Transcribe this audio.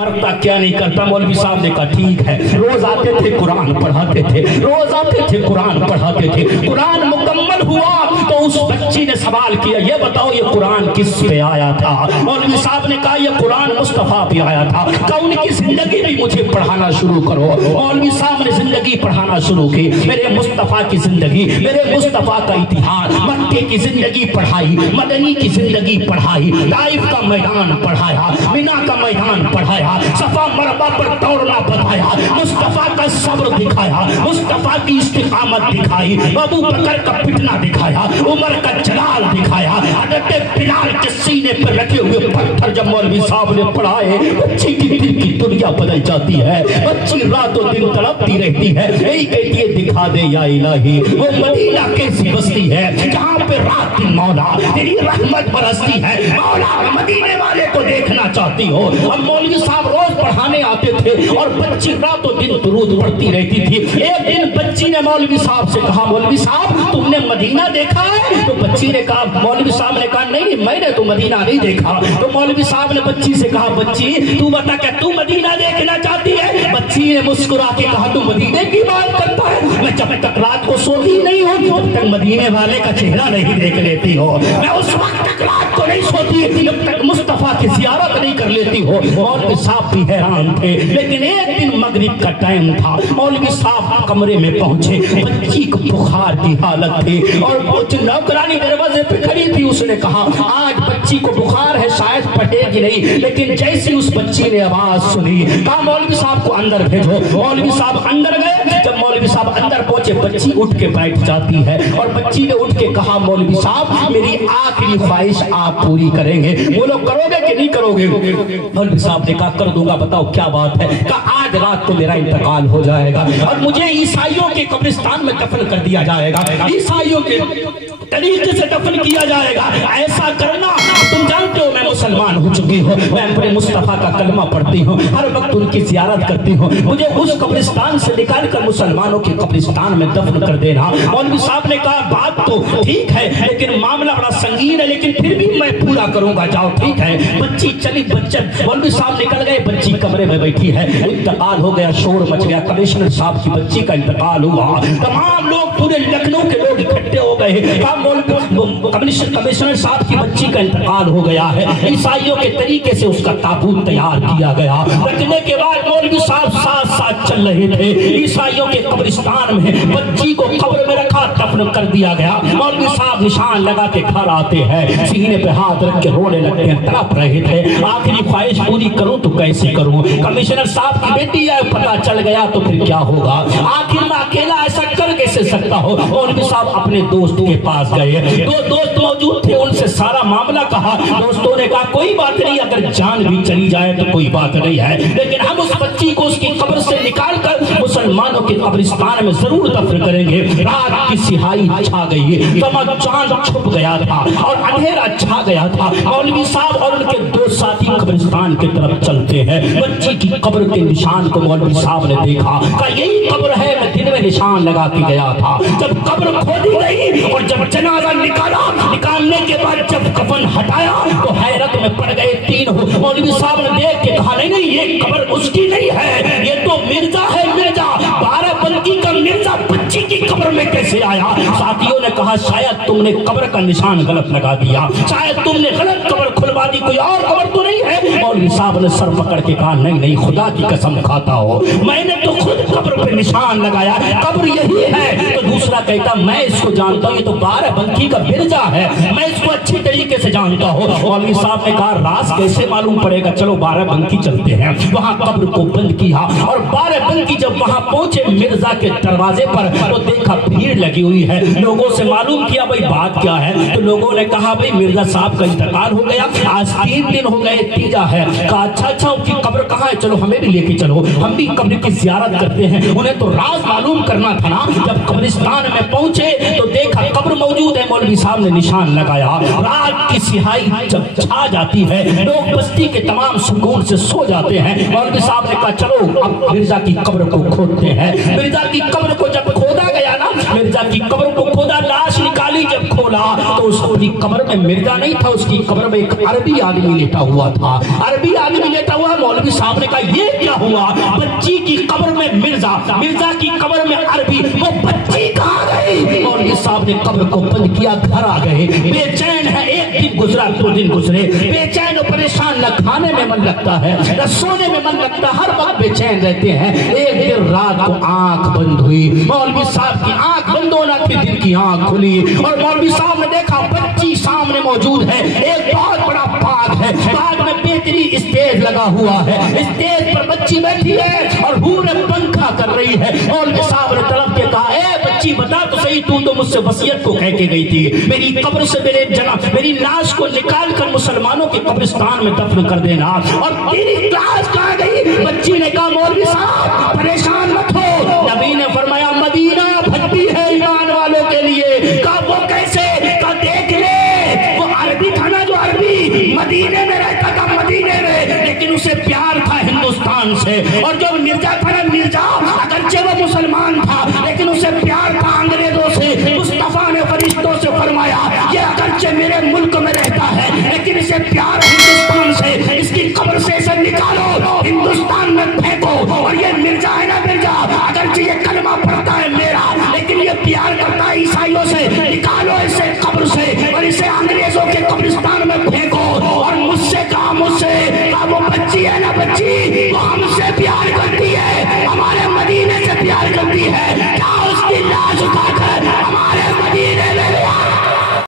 करता क्या नहीं करता। मौलवी साहब ने कहा ठीक है। रोज आते थे कुरान पढ़ाते थे, रोज आते थे कुरान पढ़ाते थे। कुरान मुकम्मल हुआ तो उस बच्ची ने सवाल किया, ये बताओ ये कुरान किस पे आया था? मौलवी साहब ने कहा ये कुरान मुस्तफा पे आया था। कहा उनकी जिंदगी भी मुझे पढ़ाना शुरू करो। मौलवी साहब ने जिंदगी पढ़ाना शुरू की। मेरे मुस्तफा की जिंदगी, मेरे मुस्तफा का इतिहास, मक्के की जिंदगी पढ़ाई, मदनी की जिंदगी पढ़ाई, ताइफ का मैदान पढ़ाया, मिना का मैदान पढ़ाया, सफा मरबा पर दौड़ना बताया, मुस्तफा का सब्र दिखाया, मुस्तफा की इस्तिकामत दिखाई, अबू बकर का पिटना दिखाया, उमर का जलाल दिखाया, हज़रत बिलाल के सीने पर रखे हुए पत्थर जब मौलवी साहब ने पढ़ाए, बच्ची की दिल की दुनिया बदल जाती है। बच्ची रातों दिन तड़पती रहती है, यही कहती है दिखा दे या इलाही वो मदीना कैसी बस्ती है जहाँ पे रात दिन मौला तेरी रहमत बरसती है। मौला मदीने वाले को देखना चाहती हो। अब मौलवी साहब रोज पढ़ाने आते थे और बच्ची रातों दिन दुरूद पढ़ती रहती थी। एक दिन बच्ची ने मौलवी साहब से कहा, मौलवी साहब तुमने मदीना देखा है? तो बच्ची ने कहा, मौलवी साहब ने कहा नहीं मैंने तो मदीना नहीं देखा। तो मौलवी साहब ने बच्ची से कहा, बच्ची तू बता क्या तू मदीना देखना चाहती है? बच्ची ने मुस्कुरा के कहा, तू मदीने की बात करता है? मैं जब तक रात को सोती नहीं हो तब तक मदीने वाले का चेहरा नहीं देख लेती हो। मैं उस वक्त तक रात को नहीं सोती जब तक मुस्तफा की जियारत नहीं कर लेती हो। मौलवी साहब भी हैरान थे। लेकिन एक दिन मगरिब का टाइम था, मौलवी साहब कमरे में पहुंचे, बच्ची को बुखार की हालत थी और नौकरानी दरवाजे पे खड़ी थी। उसने कहा आज बच्ची को बुखार है, शायद पटेगी नहीं। लेकिन जैसे उस बच्ची ने आवाज सुनी, कहा मौलवी साहब को अंदर भेजो। मौलवी साहब अंदर गए। जब मौलवी साहब अंदर पहुंचे, बच्ची उठ के बैठ जाती है और बच्ची ने उठ के कहा, मौलवी साहब मेरी आखिरी ख्वाहिश आप पूरी करेंगे। बोलो करोगे कि नहीं करोगे? मौलवी साहब ने कहा कर दूंगा, बताओ क्या बात है? कहा आज रात को मेरा इंतकाल हो जाएगा और मुझे ईसाइयों के कब्रिस्तान में दफन कर दिया जाएगा, ईसाइयों के तरीके से दफन किया जाएगा। ऐसा करना, तुम जानते हो मैं मुसलमान हो चुकी हूँ, मैं अपने मुस्तफा का कलमा पढ़ती हूँ, हर वक्त उनकी जियारत करती हूँ, मुझे उस कब्रिस्तान से निकाल कर मुसलमानों के कब्रिस्तान में दफन कर देना। मौलवी साहब ने कहा बात तो ठीक है लेकिन मामला बड़ा संगीन है, लेकिन फिर भी मैं पूरा करूंगा, जाओ ठीक है। बच्ची चली, बच्चन मौलवी साहब निकल गए, बच्ची कमरे में बैठी है। इंतकाल हो गया, शोर मच गया, कमिश्नर साहब की बच्ची का इंतकाल हुआ। तमाम लोग, पूरे लखनऊ के लोग इकट्ठे हो गए। कमिश्नर साहब की बच्ची का इंतकाल हो गया है, ईसाइयों के तरीके से उसका ताबूत तैयार किया गया। रखने के बाद मौलवी साहब साथ साथ चल रहे थे। ईसाइयों के कब्रिस्तान में बच्ची को कब्र में रखा, दफन कर दिया गया। मौलवी साहब निशान लगा के घर आते हैं, सीने पे हाथ रख के रोने लगते हैं, तड़प रहे थे। आखिरी ख्वाहिश पूरी करूं तो कैसे करूं? कमिश्नर साहब की बेटी है, पता चल गया तो फिर क्या होगा? आखिर में अकेला ऐसा कर कैसे सकता हो? मौलवी साहब अपने दोस्त के पास गए, दो दोस्त मौजूद थे, उनसे सारा मामला कहा। दोस्तों ने कहा कोई बात नहीं, अगर जान भी चली जाए तो कोई बात नहीं है, लेकिन हम उस बच्ची को उसकी कब्र से निकाल कर मुसलमानों के कब्रिस्तान में जरूर दफन करेंगे। रात की सिहाई छा गई, चांद छुप गया था और अंधेरा छा गया था। मौलवी साहब और उनके दो साथी कब्रिस्तान की तरफ चलते हैं। बच्ची की कब्र के निशान को मौलवी साहब ने देखा, कहा यही कब्र है, मैं दिन में निशान लगा के गया था। जब कब्र खोदी गई और जब जनाजा निकालने के बाद जब कफन हटाया तो हैरत में पड़ गए तीनों। मौलवी साहब ने देख के कहा नहीं नहीं, ये कब्र उसकी नहीं है, ये तो मिर्जा है, मिर्जा बाराबंकी का मिर्जा बच्ची की कब्र में कैसे आया? साथियों ने कहा शायद तुमने कब्र का निशान गलत लगा दिया, शायद तुमने गलत कब्र खुलवा दी, कोई और कब्र तो नहीं है। मौलवी साहब ने सर पकड़ के कहा नहीं नहीं, खुदा की कसम खाता हो, मैंने तो खुद कब्र पे निशान लगाया, कब्र यही है। तो दूसरा कहता मैं इसको जानता हूँ, ये तो बाराबंकी का मिर्जा है, मैं इसको अच्छी तरीके से जानता हूँ। मौलवी साहब ने कहा राज कैसे मालूम पड़ेगा, चलो बाराबंकी चलते हैं। वहां कब्र को बंद किया और बाराबंकी जब वहां पहुंचे मिर्जा के दरवाजे पर तो देखा भीड़ लगी हुई है। लोगों से मालूम किया भाई बात क्या है, तो लोगों ने कहा भाई मिर्जा साहब का इंतकाल हो गया, आज 3 दिन हो गए, तीजा है। कहा अच्छा उनकी कब्र कहाँ है, चलो हमें भी लेके चलो, हम भी कब्र की जियारत करते हैं। उन्हें तो राज मालूम करना था ना। जब कब्रिस्तान में पहुंचे तो देखा कब्र मौजूद है, मौलवी साहब ने निशान लगाया। रात की सिहाई जब छा जाती है, लोग बस्ती के तमाम सुकून से सो जाते हैं। मौलवी साहब ने कहा चलो अब मिर्जा की कब्र को खोदते हैं। मिर्जा की कब्र को जब खोदा गया ना, मिर्जा की कब्र को खोदा, लाश निकाली, जब کھولا تو اس اپنی قبر میں مرزا نہیں تھا، اس کی قبر میں ایک عربی آدمی لیٹا ہوا تھا. عربی آدمی لیٹا ہوا. مولوی صاحب نے کہا یہ کیا ہوا؟ بچی کی قبر میں مرزا، مرزا کی قبر میں عربی، وہ بچی کہاں گئی؟ مولوی صاحب نے قبر کو بند کیا، گھر آ گئے. بے چین ہے، ایک دن گزرا، 2 دن گزرے، بے چین و پریشان، نہ کھانے میں من لگتا ہے نہ سونے میں من لگتا، ہر وقت بے چین رہتے ہیں. ایک دن رات کو آنکھ بند ہوئی، مولوی صاحب کی آنکھ بند ہونا تھی، دل کی آنکھ کھلی اور مولوی صاحب نے دیکھا بچی سامنے موجود ہے. ایک بہت بڑا باغ ہے، باغ میں بہترین اسٹیج لگا ہوا ہے، اسٹیج پر بچی بیٹھی ہے اور حور پنکھا کر رہی ہے. مولوی صاحب نے طلب کے کہا اے بچی بتا تو صحیح، تو مجھ سے وصیت کو کہہ کے گئی تھی میری قبر سے میری لاش کو نکال کر مسلمانوں کے قبرستان میں دفن کر دینا، اور تیری لاش کہاں گئی؟ بچی نے کہا مولوی صاحب پریشان مت ہو، نبی نے فرمایا مدینہ بھٹی ہے ایمان والوں کے لیے. کہا وہ کیسے؟ کہا دیکھ لے، وہ عربی تھا نا جو عربی مدینے میں رہتا تھا، مدینے میں، لیکن اسے پیار تھا ہندوستان سے. اور جو مرزا تھا نا مرزا، اگرچہ وہ مسلمان تھا لیکن اسے پیار تھا انگریزوں سے. مصطفیٰ نے فرشتوں سے فرمایا یہ اگرچہ میرے ملک میں رہتا ہے لیکن اسے پیار ہندوستان سے، اس کی قبر سے اسے نکالو، ہندوستان میں پھینکو. اور یہ مرزا ہے نا مرزا، اگرچہ یہ کلمہ پڑھتا ہے میرا لیکن یہ پیار کرتا ہے عیسائیوں سے، نکالو اسے قبر سے اور اسے انگریزوں کے قبرستان میں پھینکو. اور مجھ سے کہا، مجھ سے کہا وہ بچی ہے نا بچی، وہ ہم سے پیار کرتی ہے، ہمارے مدینے سے پیار کرتی ہے، کیا اس کی لاش اٹھا کر ہمارے